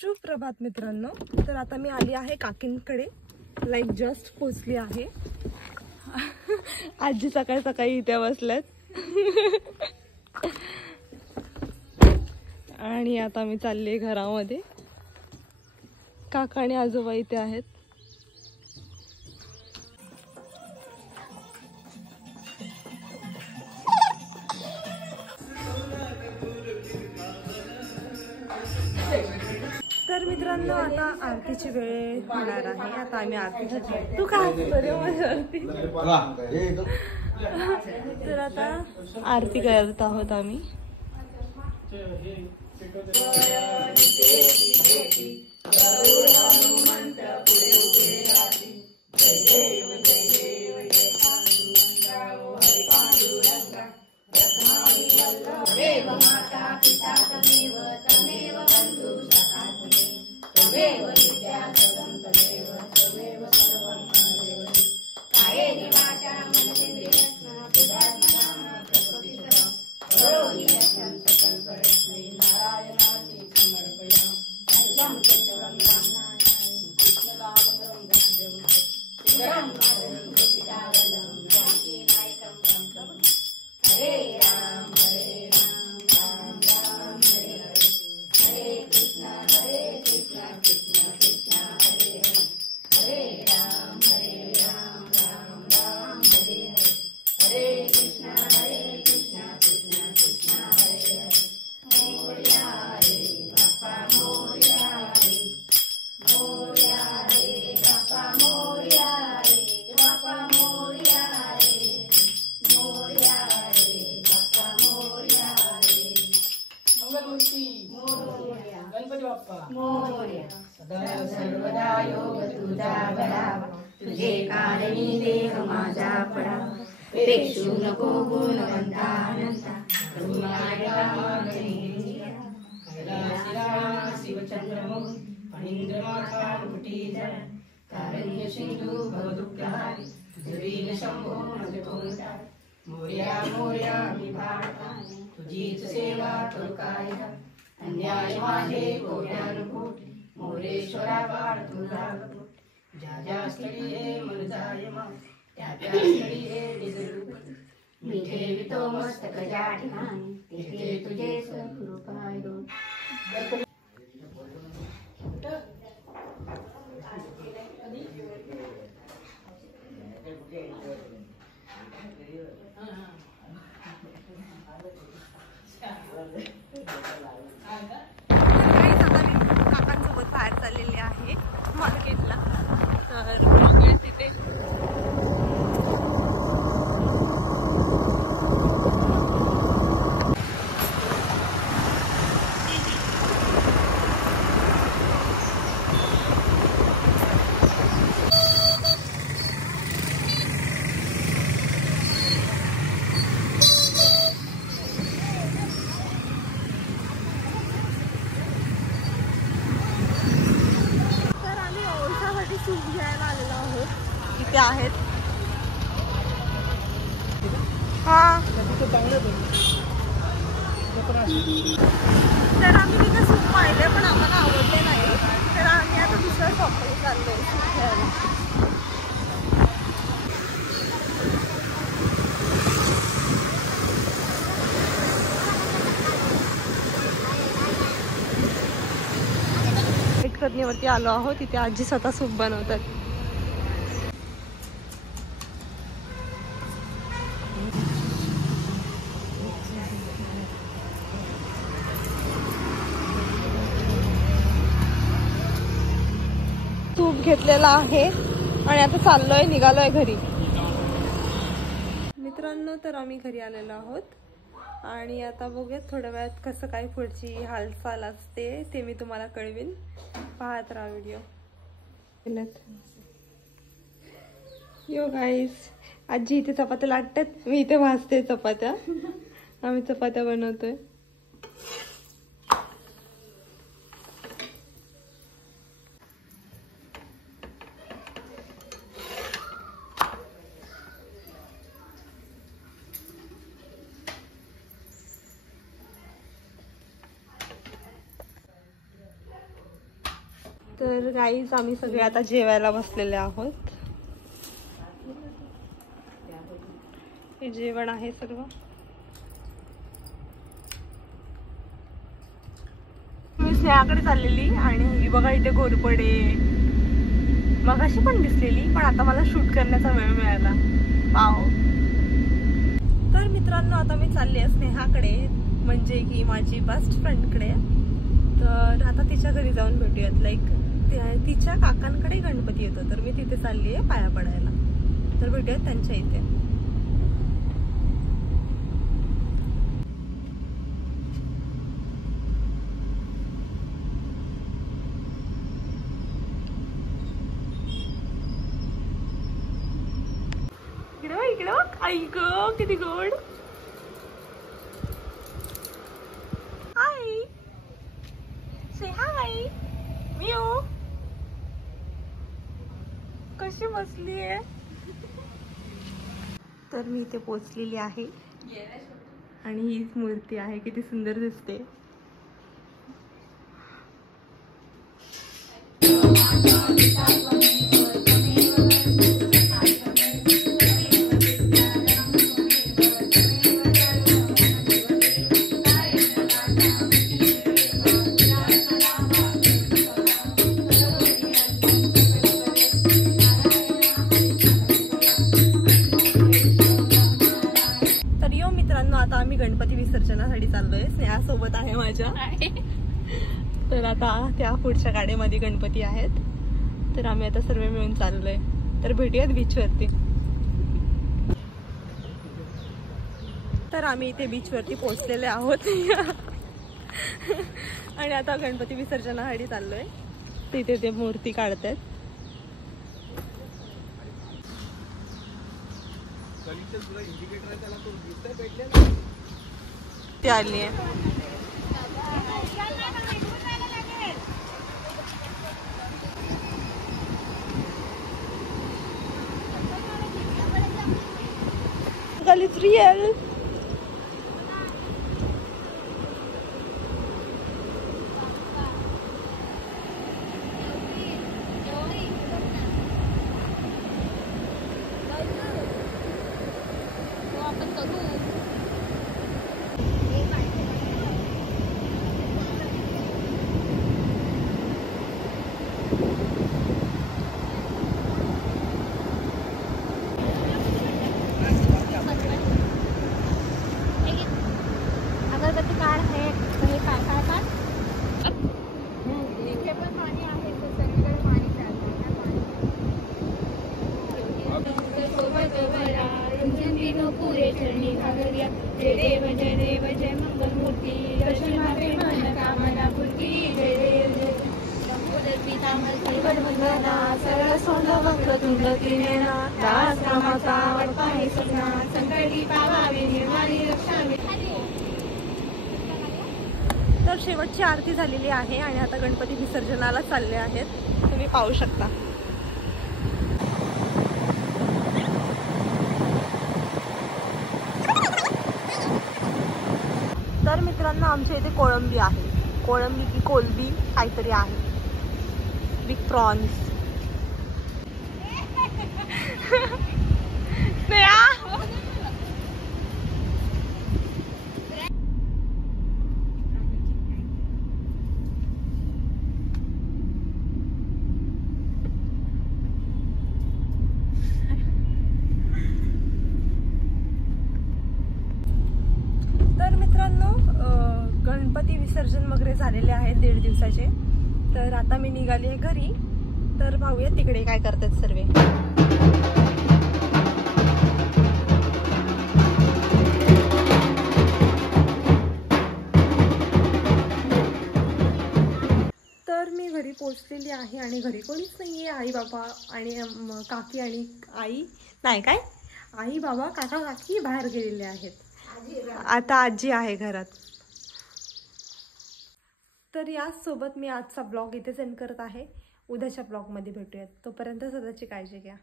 सुप्रभात मित्रांनो. तर आता मी आली आहे काकींकडे, लाईक जस्ट पोचली आहे. आजी सकाळी सकाळी इथे बसल्यात आणि आता मी चालले घरामध्ये. काका आणि आजोबा इथे आहेत. तर मित्रांनो आता आरतीची वेळ होणार आहे. आता आम्ही आरतीसाठी तू काय बरे माझ्यावरती तर आता आरती करत आहोत आम्ही. सर्वदा योग तुझा बळावा, तुझे कारणी देह माझा पडावा. पेक्षू नको गुणवंता अनंता, शिवचंद्रमुख फणींद्रमाथा कुटीधर, कारण्य सिंधू भवदुःखहारी, धुरील शंभो नजकोंता. मोर्या मोर्या मी भारताने, तुझीच सेवा करू काय अन्याय माझे कोट्यानुकोटी. मोरेश्वरा बाळ तुझा ज्या ज्या स्थळी हे मन जाय मा, त्या त्या स्थळी हे निजरूप. मी ठेवितो मस्तक ज्या ठिकाणी, तिथे तुझे स्वरूपाय गो. काकांसोबत बाहेर चाललेले आहे मार्केटला. तर बघूया तिथे सूप घ्यायला आलेलो आहोत. इथे आहेत हा. तर आम्ही तिथे सूप पाहिले पण आम्हाला आवडले नाही. तर आम्ही आता दुसऱ्या शॉपमध्ये चाललो सूप घ्यायला. वरती आलो आहोत. तिथे आजी स्वतः सूप बनवतात. सूप घेतलेला आहे आणि आता चाललोय, निघालोय घरी. मित्रांनो तर आम्ही घरी आलेलो आहोत आणि आता बघूयात थोड्या वेळात कसं काय पुढची हालचाल असते ते मी तुम्हाला कळवीन. पाहत राहा व्हिडिओ. यो गाईस, आजी इथे चपात्या लाटतात, मी इथे भाजते चपात्या. आम्ही चपात्या बनवतोय. तर गाईज आम्ही सगळे आता जेवायला बसलेले आहोत. हे जेवण आहे सर्व. मी स्नेहाकडे चाललेली आणि ही बघा इथे घोरपडे मगाशी पण दिसलेली, पण आता मला शूट करण्याचा वेळ मिळाला. वाव. तर मित्रांनो आता मी चालली आहे स्नेहाकडे, म्हणजे की माझी बेस्ट फ्रेंडकडे. तर आता तिच्या घरी जाऊन भेटूयात. लाईक तिच्या काकांकडे गणपती येतो, तर मी तिथे चालली आहे पाया पडायला. तर भेटूयात त्यांच्या इथे. इकडं आई ग किती गोड. हाय से हाय मिऊ. कशी बसली आहे. तर मी इथे पोचलेली आहे आणि हीच मूर्ती आहे. किती सुंदर दिसते. आता आम्ही गणपती विसर्जनासाठी चाललोय. स्नेहासोबत आहे माझ्या. तर आता त्या पुढच्या गाडीमध्ये गणपती आहेत. तर आम्ही आता सर्व मिळून चाललोय. तर भेटूयात बीचवरती. तर आम्ही इथे बीचवरती पोहोचलेले आहोत आणि आता गणपती विसर्जनासाठी चाललोय. तिथे ते मूर्ती काढतात. ते आली आहे. It's real. जय देव जय देव जय मंगल मूर्ती दर्शन माते मन कामना पूर्ती. जय देव जय लंबोदर पीतांबर परिवड वंदना सरळ सोंड वक्रतुंड त्रिनेना दास कामाचा वडपाहे सजना संकटी पावावे निर्वाणी रक्षावे. तर शेवटची आरती झालेली आहे आणि आता गणपती विसर्जनाला चालले आहेत. तुम्ही पाहू शकता. तर मित्रांनो आमच्या इथे कोळंबी आहे. कोळंबी की कोलंबी काहीतरी आहे. Big prawns. तर मित्रांनो गणपती विसर्जन वगैरे झालेले आहेत 1.5 दिवसाचे. तर आता मी निघाली आहे घरी. तर पाहूया तिकडे काय करतात सर्वे. तर मी घरी पोहोचलेली आहे आणि घरी कोणीच नाही आहे. आई बाबा आणि काकी आणि आई नाही काय आई बाबा काका काकी बाहेर गेलेले आहेत. आता आजी आहे घरात. तर याच सोबत मी आजचा ब्लॉग इथे सेंड करत आहे. उद्याच्या ब्लॉगमध्ये भेटूयात. तोपर्यंत स्वतःची काळजी घ्या.